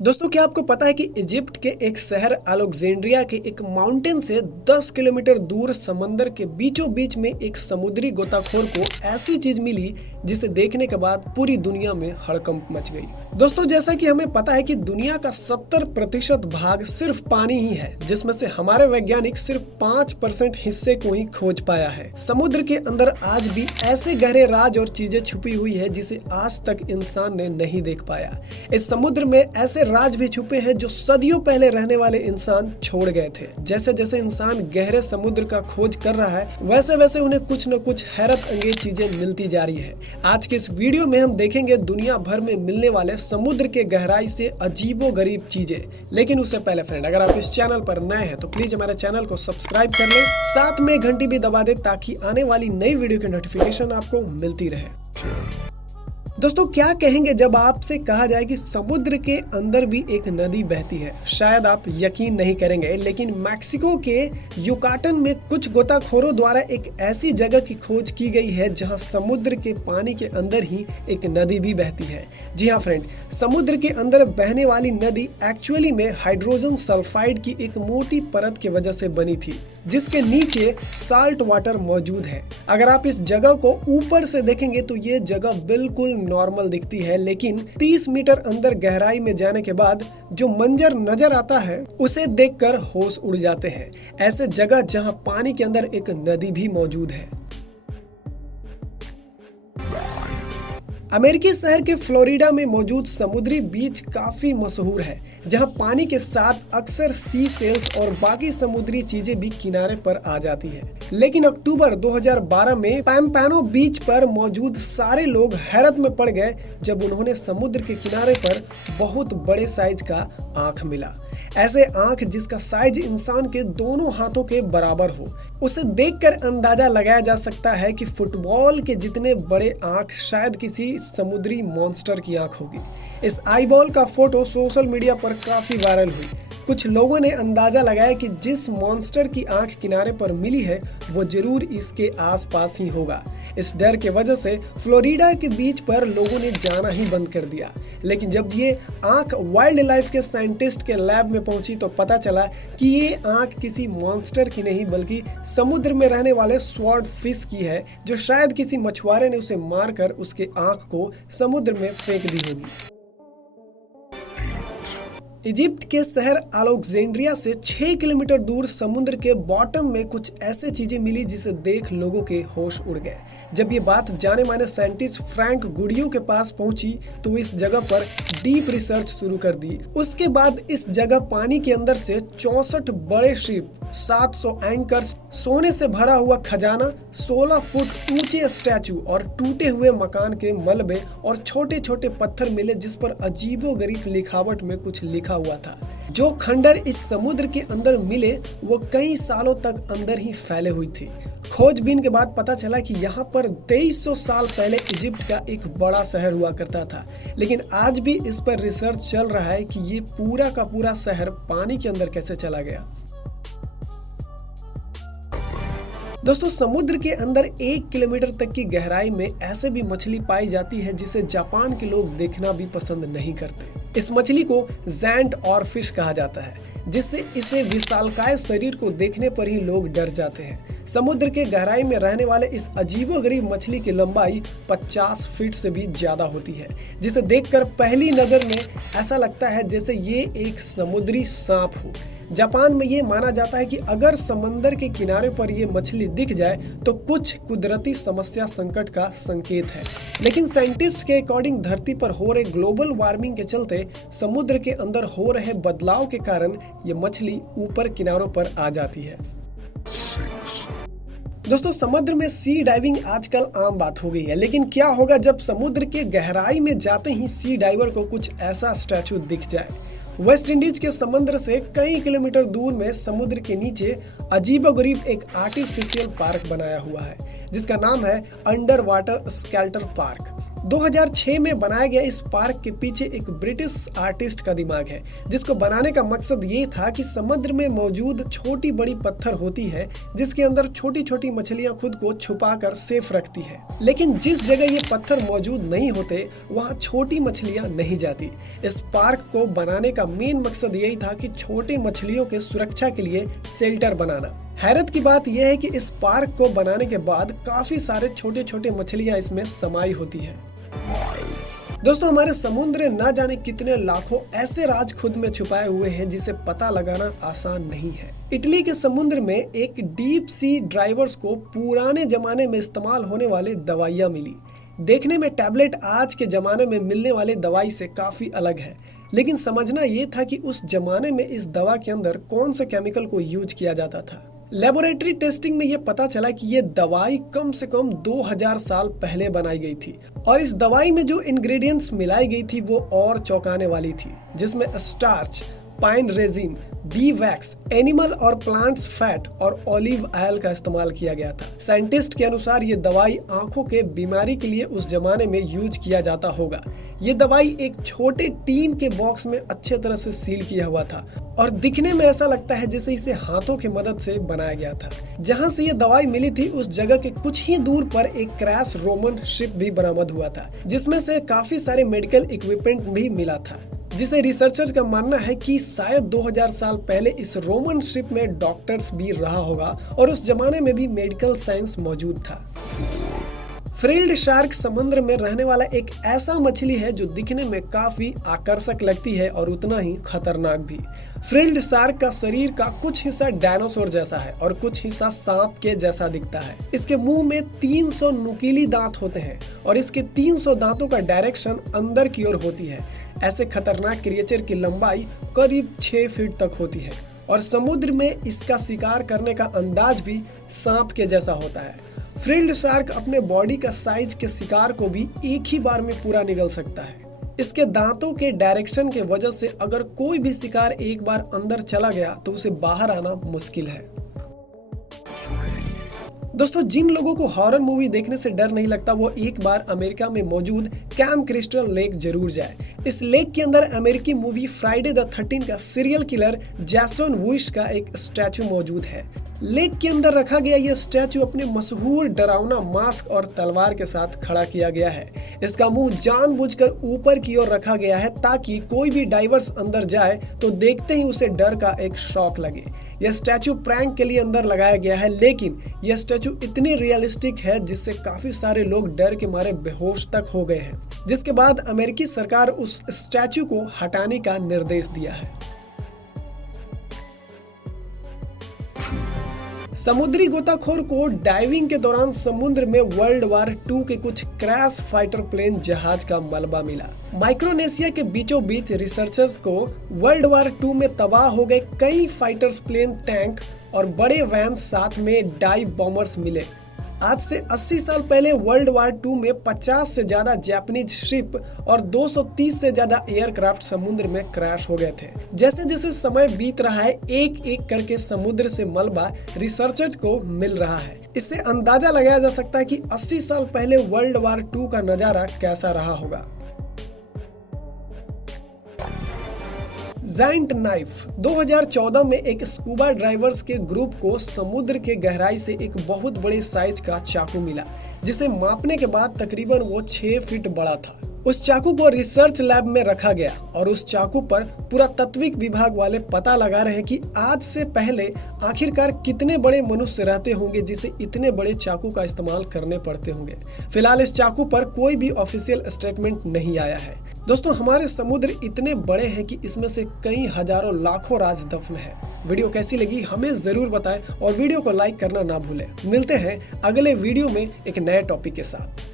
दोस्तों, क्या आपको पता है कि इजिप्ट के एक शहर अलेक्जेंड्रिया के एक माउंटेन से 10 किलोमीटर दूर समंदर के बीचों बीच में एक समुद्री गोताखोर को ऐसी चीज मिली जिसे देखने के बाद पूरी दुनिया में हड़कंप मच गई। दोस्तों, जैसा कि हमें पता है कि दुनिया का 70% भाग सिर्फ पानी ही है, जिसमें से हमारे वैज्ञानिक सिर्फ 5% हिस्से को ही खोज पाया है। समुद्र के अंदर आज भी ऐसे गहरे राज और चीजें छुपी हुई है जिसे आज तक इंसान ने नहीं देख पाया। इस समुद्र में ऐसे राज भी छुपे हैं जो सदियों पहले रहने वाले इंसान छोड़ गए थे। जैसे जैसे इंसान गहरे समुद्र का खोज कर रहा है, वैसे वैसे उन्हें कुछ न कुछ हैरत अंगेज चीजें मिलती जा रही है। आज के इस वीडियो में हम देखेंगे दुनिया भर में मिलने वाले समुद्र के गहराई से अजीबो गरीब चीजें। लेकिन उससे पहले फ्रेंड, अगर आप इस चैनल पर नए हैं तो प्लीज हमारे चैनल को सब्सक्राइब कर लें, साथ में घंटी भी दबा दें ताकि आने वाली नई वीडियो की नोटिफिकेशन आपको मिलती रहे। दोस्तों, क्या कहेंगे जब आपसे कहा जाए कि समुद्र के अंदर भी एक नदी बहती है? शायद आप यकीन नहीं करेंगे, लेकिन मैक्सिको के युकाटन में कुछ गोताखोरों द्वारा एक ऐसी जगह की खोज की गई है जहां समुद्र के पानी के अंदर ही एक नदी भी बहती है। जी हाँ फ्रेंड, समुद्र के अंदर बहने वाली नदी एक्चुअली में हाइड्रोजन सल्फाइड की एक मोटी परत की वजह से बनी थी, जिसके नीचे साल्ट वाटर मौजूद है। अगर आप इस जगह को ऊपर से देखेंगे तो ये जगह बिल्कुल नॉर्मल दिखती है, लेकिन 30 मीटर अंदर गहराई में जाने के बाद जो मंजर नजर आता है उसे देखकर होश उड़ जाते हैं। ऐसे जगह जहां पानी के अंदर एक नदी भी मौजूद है। अमेरिकी शहर के फ्लोरिडा में मौजूद समुद्री बीच काफी मशहूर है, जहां पानी के साथ अक्सर सी सेल्स और बाकी समुद्री चीजें भी किनारे पर आ जाती है। लेकिन अक्टूबर 2012 में पैम्पानो बीच पर मौजूद सारे लोग हैरत में पड़ गए जब उन्होंने समुद्र के किनारे पर बहुत बड़े साइज का आंख मिला। ऐसे आंख जिसका साइज इंसान के दोनों हाथों के बराबर हो। उसे देखकर अंदाजा लगाया जा सकता है कि फुटबॉल के जितने बड़े आंख शायद किसी समुद्री मॉन्स्टर की आंख होगी। इस आईबॉल का फोटो सोशल मीडिया पर काफी वायरल हुई। कुछ लोगों ने अंदाजा लगाया कि जिस मॉन्स्टर की आंख किनारे पर मिली है वो जरूर इसके आसपास ही होगा। इस डर के वजह से फ्लोरिडा के बीच पर लोगों ने जाना ही बंद कर दिया। लेकिन जब ये आंख वाइल्ड लाइफ के साइंटिस्ट के लैब में पहुंची तो पता चला कि ये आंख किसी मॉन्स्टर की नहीं बल्कि समुद्र में रहने वाले स्वॉर्ड फिश की है, जो शायद किसी मछुआरे ने उसे मारकर उसके आंख को समुद्र में फेंक दी होगी। इजिप्ट के शहर अलेक्जेंड्रिया से 6 किलोमीटर दूर समुद्र के बॉटम में कुछ ऐसे चीजें मिली जिसे देख लोगों के होश उड़ गए। जब ये बात जाने माने साइंटिस्ट फ्रैंक गुडियो के पास पहुंची तो इस जगह पर डीप रिसर्च शुरू कर दी। उसके बाद इस जगह पानी के अंदर से 64 बड़े शिप, 700 एंकर्स, सोने से भरा हुआ खजाना, 16 फुट ऊंचे स्टैचू और टूटे हुए मकान के मलबे और छोटे छोटे पत्थर मिले जिस पर अजीबोगरीब लिखावट में कुछ लिखा हुआ था। जो खंडर इस समुद्र के अंदर मिले वो कई सालों तक अंदर ही फैले हुई थे। खोजबीन के बाद पता चला कि यहाँ पर 2300 साल पहले इजिप्ट का एक बड़ा शहर हुआ करता था। लेकिन आज भी इस पर रिसर्च चल रहा है कि ये पूरा का पूरा शहर पानी के अंदर कैसे चला गया। दोस्तों, समुद्र के अंदर 1 किलोमीटर तक की गहराई में ऐसे भी मछली पाई जाती है जिसे जापान के लोग देखना भी पसंद नहीं करते। इस मछली को जैंट और फिश कहा जाता है, जिससे इसे विशालकाय शरीर को देखने पर ही लोग डर जाते हैं। समुद्र के गहराई में रहने वाले इस अजीबोगरीब मछली की लंबाई 50 फीट से भी ज्यादा होती है, जिसे देखकर पहली नजर में ऐसा लगता है जैसे ये एक समुद्री सांप हो। जापान में ये माना जाता है कि अगर समंदर के किनारे पर ये मछली दिख जाए तो कुछ कुदरती समस्या संकट का संकेत है। लेकिन साइंटिस्ट के अकॉर्डिंग धरती पर हो रहे ग्लोबल वार्मिंग के चलते समुद्र के अंदर हो रहे बदलाव के कारण ये मछली ऊपर किनारों पर आ जाती है। दोस्तों, समुद्र में सी डाइविंग आजकल आम बात हो गई है, लेकिन क्या होगा जब समुद्र के गहराई में जाते ही सी डाइवर को कुछ ऐसा स्टैचू दिख जाए? वेस्ट इंडीज के समुद्र से कई किलोमीटर दूर में समुद्र के नीचे अजीबोगरीब एक आर्टिफिशियल पार्क बनाया हुआ है, जिसका नाम है अंडर वाटर स्केल्टर पार्क। 2006 में बनाया गया इस पार्क के पीछे एक ब्रिटिश आर्टिस्ट का दिमाग है, जिसको बनाने का मकसद ये था कि समुद्र में मौजूद छोटी बड़ी पत्थर होती है जिसके अंदर छोटी छोटी मछलियां खुद को छुपाकर सेफ रखती है, लेकिन जिस जगह ये पत्थर मौजूद नहीं होते वहाँ छोटी मछलियां नहीं जाती। इस पार्क को बनाने का मेन मकसद यही था कि छोटी मछलियों के सुरक्षा के लिए शेल्टर बनाना। हैरत की बात यह है कि इस पार्क को बनाने के बाद काफी सारे छोटे छोटे मछलियां इसमें समाई होती है। दोस्तों, हमारे समुद्र में न जाने कितने लाखों ऐसे राज खुद में छुपाए हुए हैं जिसे पता लगाना आसान नहीं है। इटली के समुद्र में एक डीप सी डाइवर्स को पुराने जमाने में इस्तेमाल होने वाली दवाइयाँ मिली। देखने में टैबलेट आज के जमाने में मिलने वाली दवाई से काफी अलग है, लेकिन समझना ये था कि उस जमाने में इस दवा के अंदर कौन से केमिकल को यूज किया जाता था। लेबोरेटरी टेस्टिंग में ये पता चला कि ये दवाई कम से कम 2000 साल पहले बनाई गई थी और इस दवाई में जो इंग्रेडिएंट्स मिलाई गई थी वो और चौंकाने वाली थी, जिसमें starch, pine resin, B wax, animal और प्लांट्स फैट और ऑलिव ऑयल का इस्तेमाल किया गया था। साइंटिस्ट के अनुसार ये दवाई आंखों के बीमारी के लिए उस जमाने में यूज किया जाता होगा। ये दवाई एक छोटे टीन के बॉक्स में अच्छे तरह से सील किया हुआ था और दिखने में ऐसा लगता है जैसे इसे हाथों की मदद से बनाया गया था। जहां से ये दवाई मिली थी उस जगह के कुछ ही दूर पर एक क्रैश रोमन शिप भी बरामद हुआ था, जिसमें से काफी सारे मेडिकल इक्विपमेंट भी मिला था, जिसे रिसर्चर्स का मानना है कि शायद 2000 साल पहले इस रोमन शिप में डॉक्टर्स भी रहा होगा और उस जमाने में भी मेडिकल साइंस मौजूद था। फ्रिल्ड शार्क समुद्र में रहने वाला एक ऐसा मछली है जो दिखने में काफी आकर्षक लगती है और उतना ही खतरनाक भी। फ्रिल्ड शार्क का शरीर का कुछ हिस्सा डायनासोर जैसा है और कुछ हिस्सा सांप के जैसा दिखता है। इसके मुंह में 300 नुकीली दांत होते हैं और इसके 300 दांतों का डायरेक्शन अंदर की ओर होती है। ऐसे खतरनाक क्रिएचर की लंबाई करीब 6 फीट तक होती है और समुद्र में इसका शिकार करने का अंदाज भी सांप के जैसा होता है। फ्रिल्ड शार्क अपने बॉडी का साइज के शिकार को भी एक ही बार में पूरा निगल सकता है। इसके दांतों के डायरेक्शन के वजह से अगर कोई भी शिकार एक बार अंदर चला गया तो उसे बाहर आना मुश्किल है। दोस्तों, जिन लोगों को हॉरर मूवी देखने से डर नहीं लगता वो एक बार अमेरिका में मौजूद कैंप क्रिस्टल लेक जरूर जाए। इस लेक के अंदर अमेरिकी मूवी फ्राइडे द 13 का सीरियल किलर जैसन वुइश का एक स्टैचू मौजूद है। लेक के अंदर रखा गया यह स्टैचू अपने मशहूर डरावना मास्क और तलवार के साथ खड़ा किया गया है। इसका मुंह जानबूझकर ऊपर की ओर रखा गया है ताकि कोई भी डाइवर्स अंदर जाए तो देखते ही उसे डर का एक शॉक लगे। यह स्टैचू प्रैंक के लिए अंदर लगाया गया है, लेकिन यह स्टैचू इतनी रियलिस्टिक है जिससे काफी सारे लोग डर के मारे बेहोश तक हो गए हैं, जिसके बाद अमेरिकी सरकार उस स्टैचू को हटाने का निर्देश दिया है। समुद्री गोताखोर को डाइविंग के दौरान समुद्र में वर्ल्ड वार 2 के कुछ क्रैश फाइटर प्लेन जहाज का मलबा मिला। माइक्रोनेशिया के बीचों बीच रिसर्चर्स को वर्ल्ड वार 2 में तबाह हो गए कई फाइटर्स प्लेन, टैंक और बड़े वैन साथ में डाइव बॉम्बर्स मिले। आज से 80 साल पहले वर्ल्ड वार 2 में 50 से ज्यादा जापानीज शिप और 230 से ज्यादा एयरक्राफ्ट समुद्र में क्रैश हो गए थे। जैसे जैसे समय बीत रहा है एक एक करके समुद्र से मलबा रिसर्चर्स को मिल रहा है। इससे अंदाजा लगाया जा सकता है कि 80 साल पहले वर्ल्ड वार 2 का नजारा कैसा रहा होगा। जायंट नाइफ 2014 में एक स्कूबा डाइवर्स के ग्रुप को समुद्र के गहराई से एक बहुत बड़े साइज का चाकू मिला, जिसे मापने के बाद तकरीबन वो 6 फीट बड़ा था। उस चाकू को रिसर्च लैब में रखा गया और उस चाकू पर पुरातत्विक विभाग वाले पता लगा रहे हैं कि आज से पहले आखिरकार कितने बड़े मनुष्य रहते होंगे जिसे इतने बड़े चाकू का इस्तेमाल करने पड़ते होंगे। फिलहाल इस चाकू पर कोई भी ऑफिशियल स्टेटमेंट नहीं आया है। दोस्तों, हमारे समुद्र इतने बड़े हैं कि इसमें से कई हजारों लाखों राज दफन है। वीडियो कैसी लगी हमें जरूर बताएं और वीडियो को लाइक करना ना भूलें। मिलते हैं अगले वीडियो में एक नए टॉपिक के साथ।